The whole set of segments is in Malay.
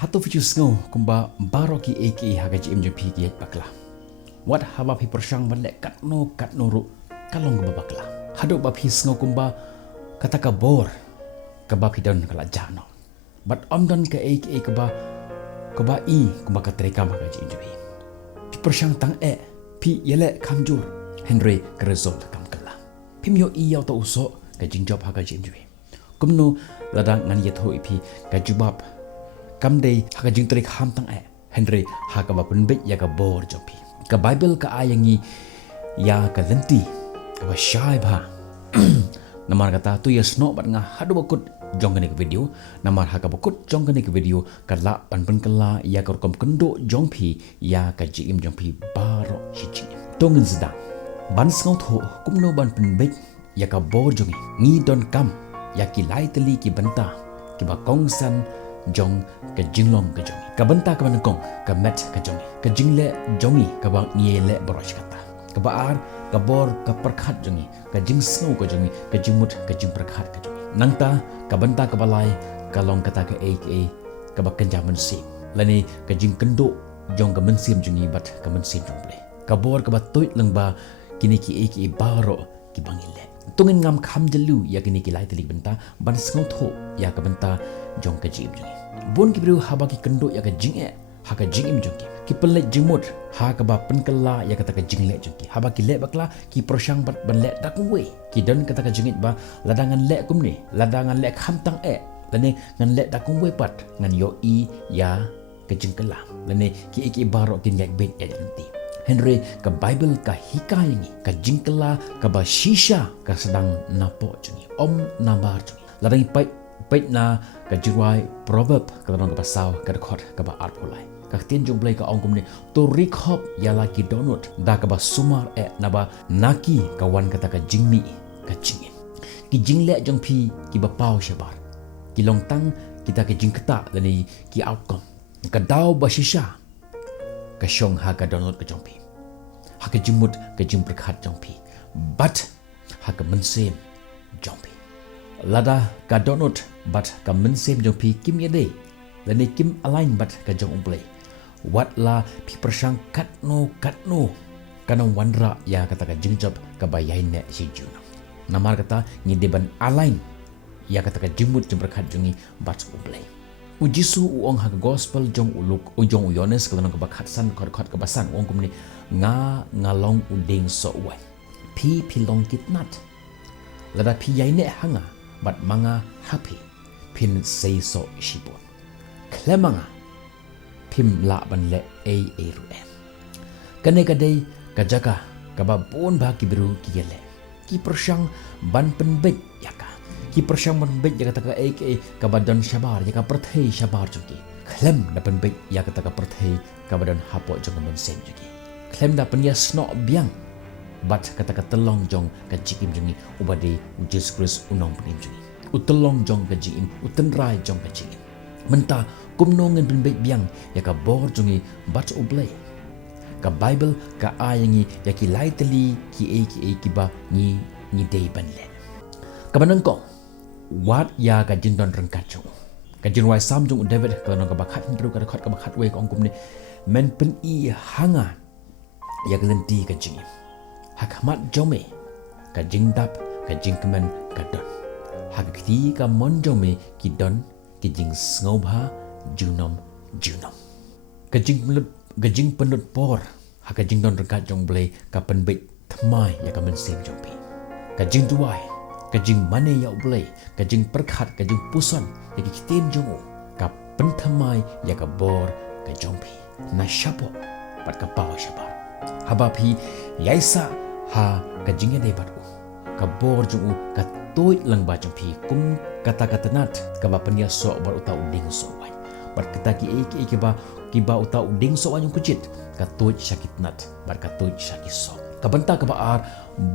Hatu fichu sngew kumba baro kiei haga jim jpi kiei bakla. Wat haba pi persang balek katno ru kalong ba bakla. Hadu ba pi sngew kumba kata ka bor ka ba pi don kala jano. But don ka kiei ka ba i kumba ka terika haga jim jpi. Pi persang tang pi yele kamjur Henry ka result kam kala. Pi myo i yaw ta uso ka jingjob haga jim jpi. Kumno lada ngan iathuh ipi ka jubab kam day haga jingtrik ham tang Henry haga ba penbet ya ka bor jopi ka Bible ka ayangi ya ka lenti ka ba syai ba namar kata tu ya sno bat nga hadu bakut jong kene video namar haga bakut jong kene video kala pan kala ya ka kom kendo jong pi ya ka jingim jong pi baro hijing tongen sedang ban skau tho kumno ban penbet ya ka bor jongi ngi don kam ya ki lai teli ki benta ki ba kongsan jong ka jinglong ka jongi ka benta ka banakong ka met ka jongi ka jingle jongi ka ba niele borosh kata ka ba ar ka bor ka perkhat jongi ka jingsuk ka jongi ka jimut ka jing perkhat ka jongi nangta ka benta ka balai ka long kata ka ka ba kenja mynsim lani ka jing kendo jong ka mynsim jongi bat ka mynsim jong Khublei ka bor ka ba toit lang ba kini ki baro ki bangile tungin ngam kham jelu ya kini kilai telik benta ban skau tho ya ka benta jong ka jim jongi bon ki bru haba ki kendo ya ka jinge ha ka jingim jongi ki pelet jingmut ha ka ba penkala ya kata ka jingle jongi haba ki le bakla ki prosang bat ban le dak we ki don kata ka jingit ba ladangan le kumni ladangan le kham tang lane ngan le dak we pat ngan yo i ya ka jingkala lane ki baro kin yak bet ya nanti Henry ka Bible ka hikai ni ka jingkala ka ba shisha ka sedang napo jungi nambar jungi ladang pait na ka jingduwai proverb ka ladang ka pasau ka record ka ba arpulai ka tien jong Khublei ka ongkum ni to rekhop yala ki Dohnud da ka ba sumar na ba naki ka wan kata ka jingmi ka jingim ki jingle jong pi ki ba pau shabar ki long tang kita ka jingkata lani ki outcome ka daw ba shisha ka shong ha ka Dohnud ka jongpi ha ka jimut ka jing perkhat jongpi but ha ka mynsim jongpi lada ka Dohnud but ka mynsim jongpi kim yade lani kim align but ka jong Khublei wat la pi persang katno kanong wanra ya kata ka jingjob ka baieid ne si juno namar kata ni deban align ya kata ka jimut jing perkhat jongi but Khublei ujisu uong hak gospel jong uluk ujong uyones kalau nak Khristan khot kebasan uong kumni ngalong uding so wai pi long kitnat lada pi yaine hanga bat manga happy pin say so shibun klemanga pim la ban le ruem kane kadai kajaka kaba bon ba kibru kigele ki persang ban penbet yaka ki persang penbet ya kata ka badan shabar ya ka perthei shabar juki klem da penbet ya kata ka perthei ka badan hapo jong mynsim juki klem da penya sno biang bat kata ka telong jong ka jikim jungi ubade Jesus Christ unong penim jungi utelong jong ka jingim utenrai jong ka jingim mynta kumnongen penbet biang ya ka bor jungi bat Khublei ka Bible ka ayangi ya ki lai teli kiei ki ba ni dei banle ka banangkong wat ya ka jindon rengkat jong ka jingiwai sam jong David ka nong ka bakhat ndru ka khot ka bakhat we ka ongkum ni men pen i hanga ya glenti ka jingim hakmat jome ka jingdap ka jingkren ka don hakti ka mon jome ki don ki jing sngew junom ka jing penut por haka jingdon rengkat jong Khublei ka penbet thmai ya ka mynsim jong pi ka jingduwai ka jing mane ya Khublei ka jing perkhat ka jing puson ya ki tin jong ka penthamai ya ka bor ka jongpi na shapo pat ka pau shabar haba phi yaisa ha ka jinge de bat ka bor jong ka toy lang ba jongpi kum kata nat ka ba penya so bar uta uding so wai bat kata ki ba uta uding so wanyong kucit ka toy sakit nat bat ka toy sakit so ka benta ka ba ar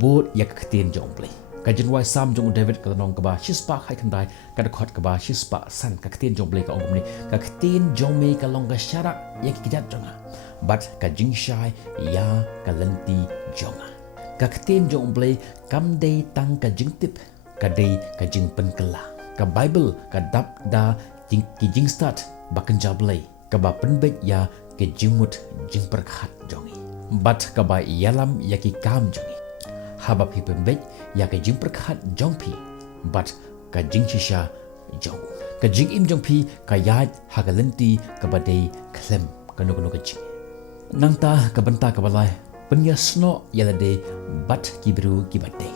bot ya ka tin jong Khublei ka jingiwai sam jong David ka nong ka ba shispa khai khandai ka khot ka ba shispa san ka tin jong Khublei ka ongum ni ka tin jong me ka long ka sharak ya ki kijat jonga but ka jingshai ya ka lenti jonga ka tin jong Khublei kam dei tang ka jingtip ka dei ka jing penkala ka Bible ka dap da ki jingstat bakenja Blei kaba penbet ya ke jimut jingperkhat jongi bat kaba yalam ya ki kam jongi haba pi penbet ya ke jingperkhat jongpi bat ka jingshisha jong ka jingim jongpi ka yat hagalenti kaba dei klem kanu ka jing nangta ka benta ka balai penyasno yalade bat kibru kibate.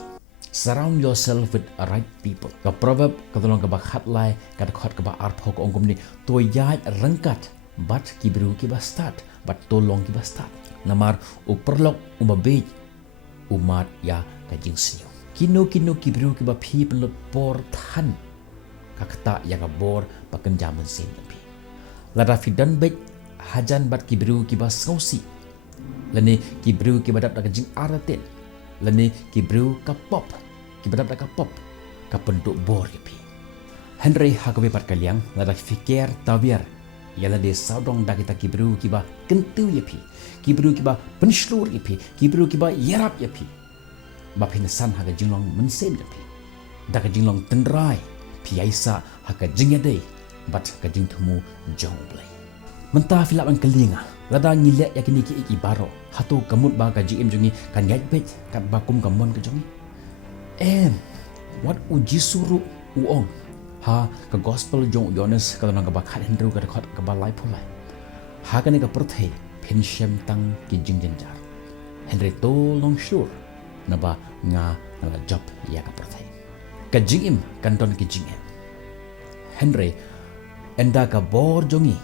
Surround yourself with right people. Ka proverb ka tolong ka bakhat lai ka khot ka ba arphok ongkom ni to yat rangkat bat kibru kibastat bat tolong kibastat. Namar uperlok baieid umat ya ka jingsuk. Kino kibru kiba phi penlut por than ka kata ya ka bor pakenja mynsim pi. Lada fidan bet hajan bat kibru kiba sausi. Lani kibru kibadap da jing araten. Lani kibru ka pop kibadap da ka pop ka penduk bor yapi. Henry hakabe pat kaliang lada fikir tawiar yala de saudong da kita kibru kiba kentu yapi. Kibru kiba penslur yapi. Kibru kiba yarap yapi. Bapin san haga jinglong mynsim yapi. Da ka jinglong tendrai piaisa haga jingiathuh bat ka jingthumu jong Blei. Mentah filap ang kelinga lada ngilek yakini ki ibaro hatu kamut ba ka jingim jongi kan yatbet kat bakum kamon ka jongi what uji suru uong ha ka gospel jong Yones ka nang ka bakhat hendru ka khot ka balai pulai ha ka ni ka perthei mynsiem tang ki jingjanjar Henry to long sure na ba nga na job ya ka perthei ka jingim kanton ki jingim Henry enda ka bor jongi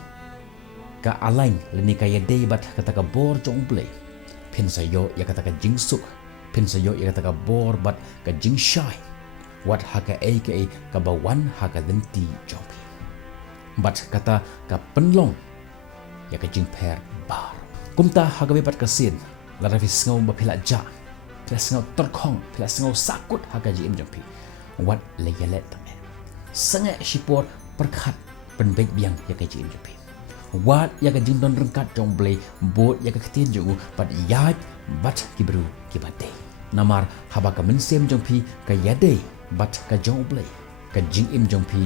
ka alain leni ka yadei bat kata ka bor jong Blei pensayo ya kata ka jingsuk pensayo ya kata ka bor bat ka jingshai wat haka aka ka bawan haka lenti jompi bat kata ka penlong ya ka jingper bar kumta haka be bat ka sin la rafi sngew ba phila ja phila sngew terkhong phila sngew sakut haka jim jompi wat le yalet tame sange shipor perkhat penbek biang ya ka jim jompi wat ya ka jingdon rengkat jong Blei bot ya ka ketien ju pat yat bat kibru kibate namar haba ka mynsim jong pi ka yadei bat ka jong Blei ka jingim jong pi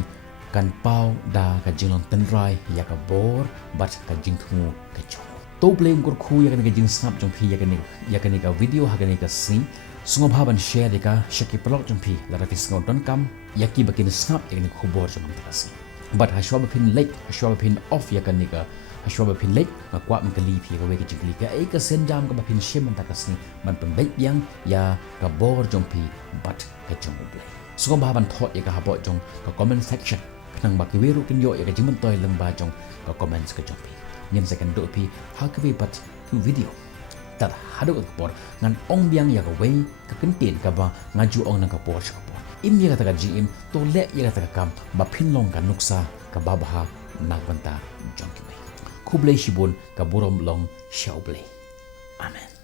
kan pau da ka jinglong tenrai ya ka bor bat ka jingthu ka jong to Blei ngor khu ya ka ni ka jingsap jong pi ya ka ni ka video ha ka ni ka si sngop haban share de ka shaki paralok jong pi la rafi sngop don kam ya ki bakin snap ya ka ni khubor jong ta si but hashwa pin late hashwa pin off ya kan nika hashwa pin late ngakwa mengkali pi ka weki jingli ka ka senjam ka pin shim ta kasni man pembek yang ya ka bor jong pi but ka jong Blei so ba ban thot ya ka habot jong ka comment section nang ba ki weru kin yo ya ka jimun toy leng ba jong ka comments ka jong pi nyem second do pi ha ka we but ku video tat hadu ka bor ngan ong biang ya ka we ka kentin ka ba ngaju ong nang ka bor ka bor im ya kata ka jingim to le ya kata ka kam ba phinlong ka nuksa ka babaha nagbanta jongkiwe Khublei shibun ka burom long Blei. Amen.